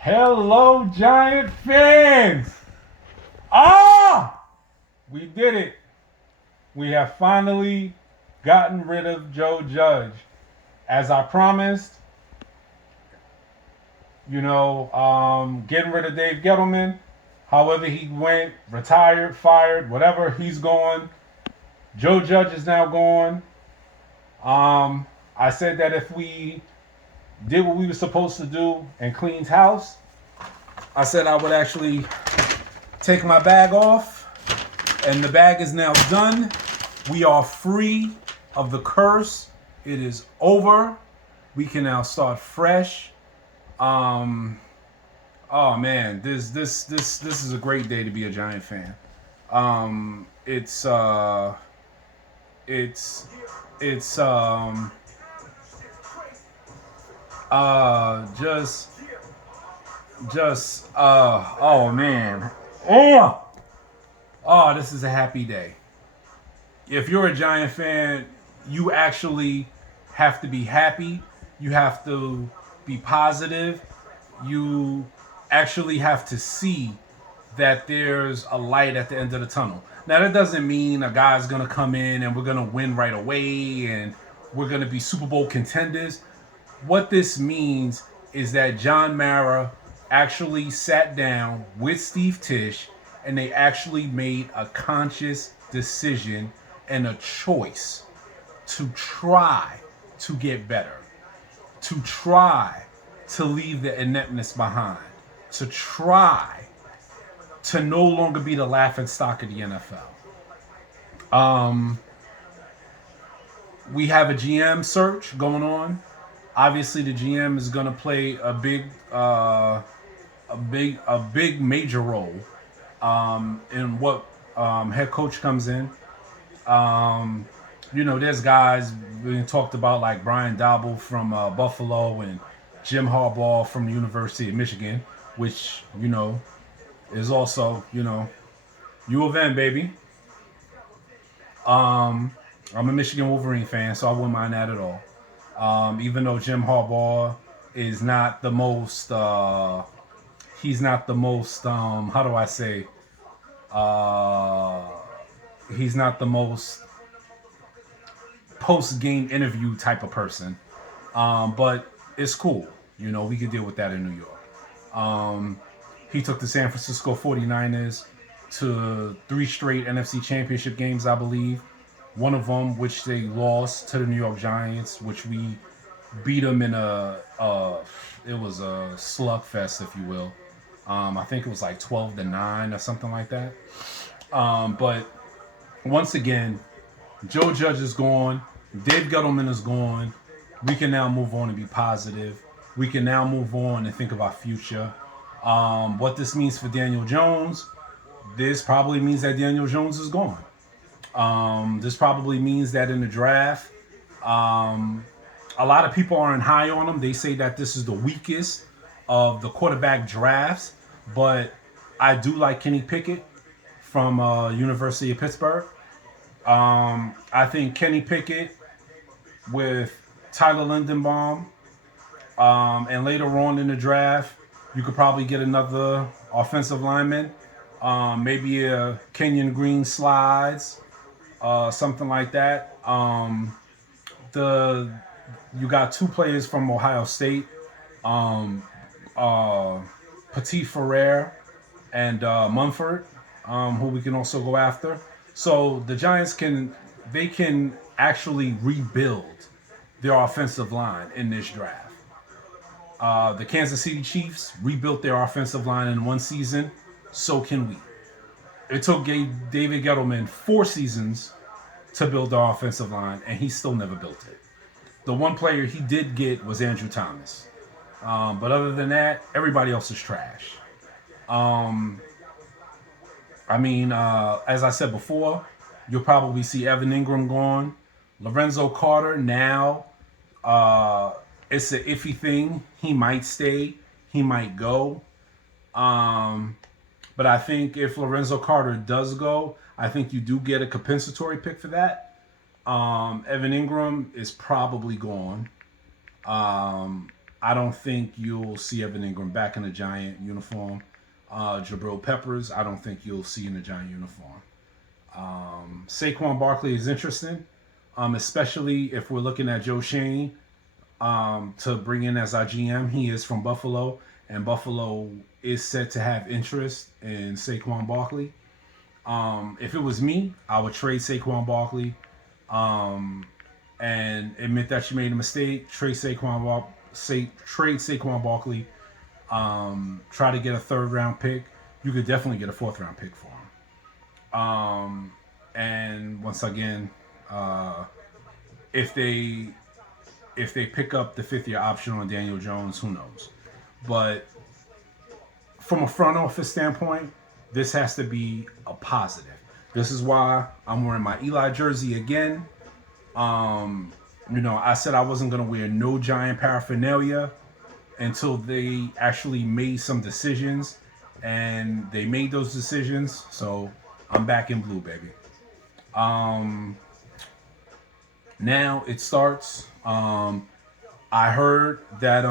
Hello, Giant fans! Ah! We did it. We have finally gotten rid of Joe Judge. As I promised, getting rid of Dave Gettleman. However, he went, retired, fired, whatever, he's gone. Joe Judge is now gone. I said that if we did what we were supposed to do and cleaned house, I said I would actually take my bag off, and the bag is now done. We are free of the curse. It is over. We can now start fresh. Oh man, this is a great day to be a Giant fan. It's it's it's just oh man. Oh, this is a happy day. If you're a Giant fan, you actually have to be happy. You have to be positive. You actually have to see that there's a light at the end of the tunnel. Now, that doesn't mean a guy's going to come in and we're going to win right away and we're going to be Super Bowl contenders. What this means is that John Mara actually sat down with Steve Tisch and they actually made a conscious decision and a choice to try to get better, to try to leave the ineptness behind, to try to no longer be the laughing stock of the NFL. We have a GM search going on. Obviously, the GM is going to play a big major role in what head coach comes in. There's guys being talked about like Brian Dabble from Buffalo and Jim Harbaugh from the University of Michigan, which is also U of M, baby. I'm a Michigan Wolverine fan, so I wouldn't mind that at all. Even though Jim Harbaugh is not the most, he's not the most, how do I say, he's not the most post-game interview type of person. But it's cool. We could deal with that in New York. He took the San Francisco 49ers to 3 straight NFC Championship games, I believe. One of them, which they lost to the New York Giants, which we beat them in it was a slugfest, if you will. I think it was like 12-9 or something like that. But once again, Joe Judge is gone. Dave Gettleman is gone. We can now move on and be positive. We can now move on and think of our future. What this means for Daniel Jones, this probably means that Daniel Jones is gone. This probably means that in the draft, a lot of people aren't high on him. They say that this is the weakest of the quarterback drafts, but I do like Kenny Pickett from University of Pittsburgh. I think Kenny Pickett with Tyler Lindenbaum, and later on in the draft, you could probably get another offensive lineman, maybe a Kenyon Green slides, something like that. You got 2 players from Ohio State, Petit Ferrer and Munford, who we can also go after. So the Giants can actually rebuild their offensive line in this draft. The Kansas City Chiefs rebuilt their offensive line in 1 season. So can we. It took David Gettleman 4 seasons to build the offensive line, and he still never built it. The one player he did get was Andrew Thomas. But other than that, everybody else is trash. As I said before, you'll probably see Evan Ingram gone. Lorenzo Carter now, it's an iffy thing. He might stay. He might go. But I think if Lorenzo Carter does go, I think you do get a compensatory pick for that. Evan Ingram is probably gone. I don't think you'll see Evan Ingram back in a Giant uniform. Jabril Peppers, I don't think you'll see in a Giant uniform. Saquon Barkley is interesting, especially if we're looking at Joe Shane to bring in as our GM. He is from Buffalo, and Buffalo is set to have interest in Saquon Barkley. If it was me, I would trade Saquon Barkley and admit that you made a mistake. Trade Saquon Barkley. Try to get a third round pick. You could definitely get a fourth round pick for him. And once again, if they pick up the 5th-year option on Daniel Jones, who knows? But from a front office standpoint, this has to be a positive. This is why I'm wearing my Eli jersey again. I said I wasn't going to wear no Giant paraphernalia until they actually made some decisions, and they made those decisions. So I'm back in blue, baby. Now it starts. I heard that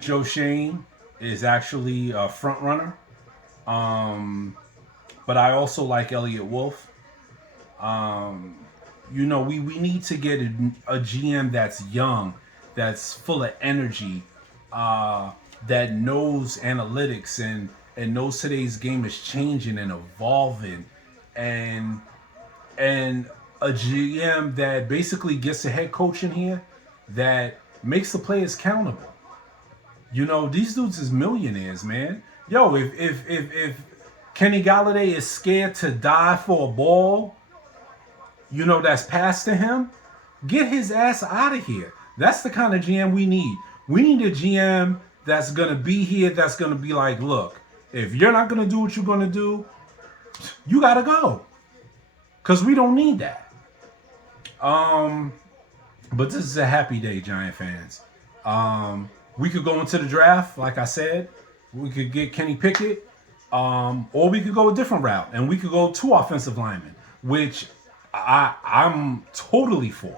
Joe Shane is actually a front runner. But I also like Elliott Wolf. We need to get a GM that's young, that's full of energy, that knows analytics and knows today's game is changing and evolving, and a GM that basically gets a head coach in here that makes the players countable. These dudes is millionaires, man. Yo, if Kenny Galladay is scared to die for a ball, that's passed to him, get his ass out of here. That's the kind of GM we need. We need a GM that's going to be here, that's going to be like, look, if you're not going to do what you're going to do, you got to go. Because we don't need that. But this is a happy day, Giant fans. We could go into the draft, like I said. We could get Kenny Pickett, or we could go a different route, and we could go 2 offensive linemen, which I'm totally for.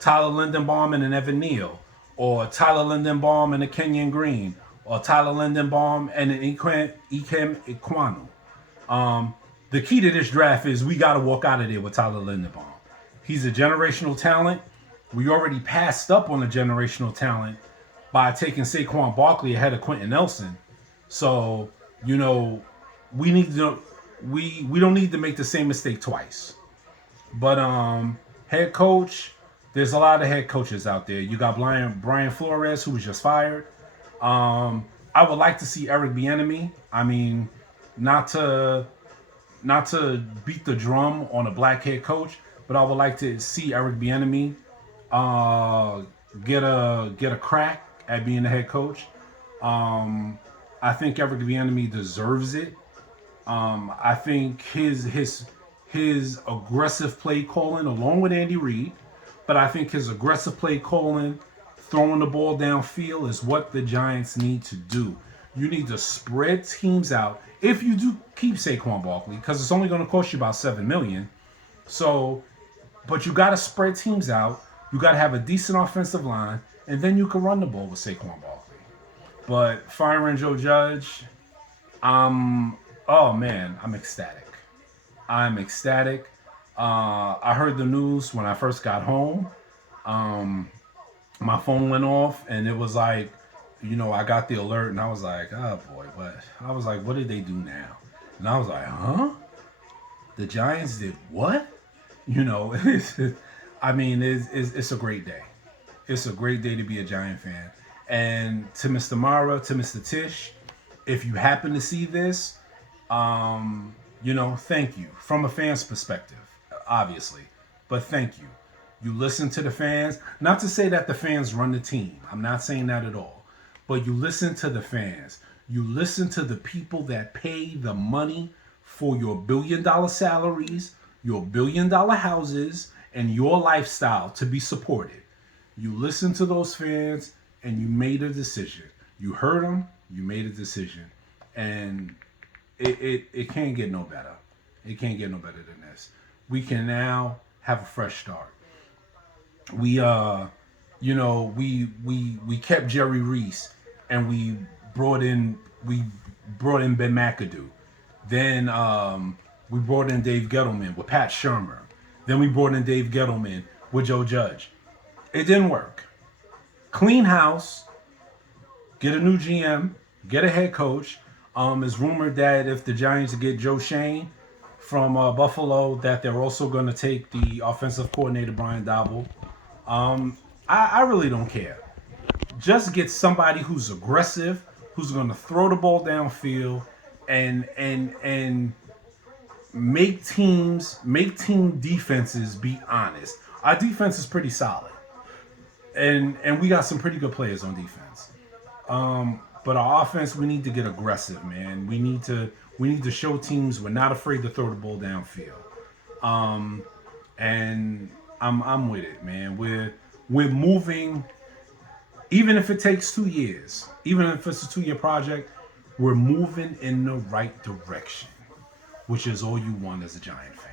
Tyler Lindenbaum and an Evan Neal, or Tyler Lindenbaum and a Kenyon Green, or Tyler Lindenbaum and an Ikem Ikwanu. The key to this draft is we got to walk out of there with Tyler Lindenbaum. He's a generational talent. We already passed up on a generational talent by taking Saquon Barkley ahead of Quentin Nelson. So, we need to we don't need to make the same mistake twice. But head coach, there's a lot of head coaches out there. You got Brian Flores, who was just fired. I would like to see Eric Bieniemy. I mean, not to beat the drum on a black head coach, but I would like to see Eric Bieniemy get a crack at being the head coach. I think Eric Bieniemy deserves it. I think his aggressive play calling, along with Andy Reid, but I think his aggressive play calling, throwing the ball downfield, is what the Giants need to do. You need to spread teams out if you do keep Saquon Barkley, because it's only going to cost you about $7 million. So, but you got to spread teams out. You got to have a decent offensive line, and then you can run the ball with Saquon Barkley. But firing Joe Judge, I'm ecstatic. I'm ecstatic. I heard the news when I first got home. My phone went off, and it was like, I got the alert, and I was like, oh boy, what did they do now? And I was like, huh? The Giants did what? It's a great day. It's a great day to be a Giant fan. And to Mr. Mara, to Mr. Tish, if you happen to see this, thank you. From a fan's perspective, obviously. But thank you. You listen to the fans. Not to say that the fans run the team. I'm not saying that at all. But you listen to the fans. You listen to the people that pay the money for your $1 billion salaries, your $1 billion houses, and your lifestyle to be supported. You listen to those fans, and you made a decision. You heard them. You made a decision. And it can't get no better. It can't get no better than this. We can now have a fresh start. We we kept Jerry Reese, and we brought in Ben McAdoo. Then we brought in Dave Gettleman with Pat Shermer. Then we brought in Dave Gettleman with Joe Judge. It didn't work. Clean house, get a new GM, get a head coach. It's rumored that if the Giants get Joe Shane from Buffalo, that they're also going to take the offensive coordinator Brian Dabble. I really don't care. Just get somebody who's aggressive, who's going to throw the ball downfield, and make team defenses be honest. Our defense is pretty solid, and we got some pretty good players on defense. But our offense, we need to get aggressive, man. We need to show teams we're not afraid to throw the ball downfield. And I'm with it, man. We're moving. Even if it takes 2 years, even if it's a 2-year project, we're moving in the right direction, which is all you want as a Giant fan.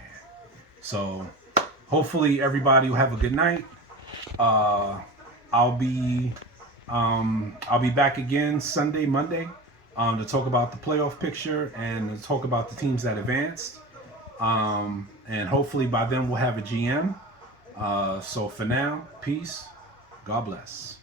So hopefully everybody will have a good night. I'll be back again Sunday, Monday, to talk about the playoff picture and to talk about the teams that advanced. And hopefully by then we'll have a GM. So for now, peace. God bless.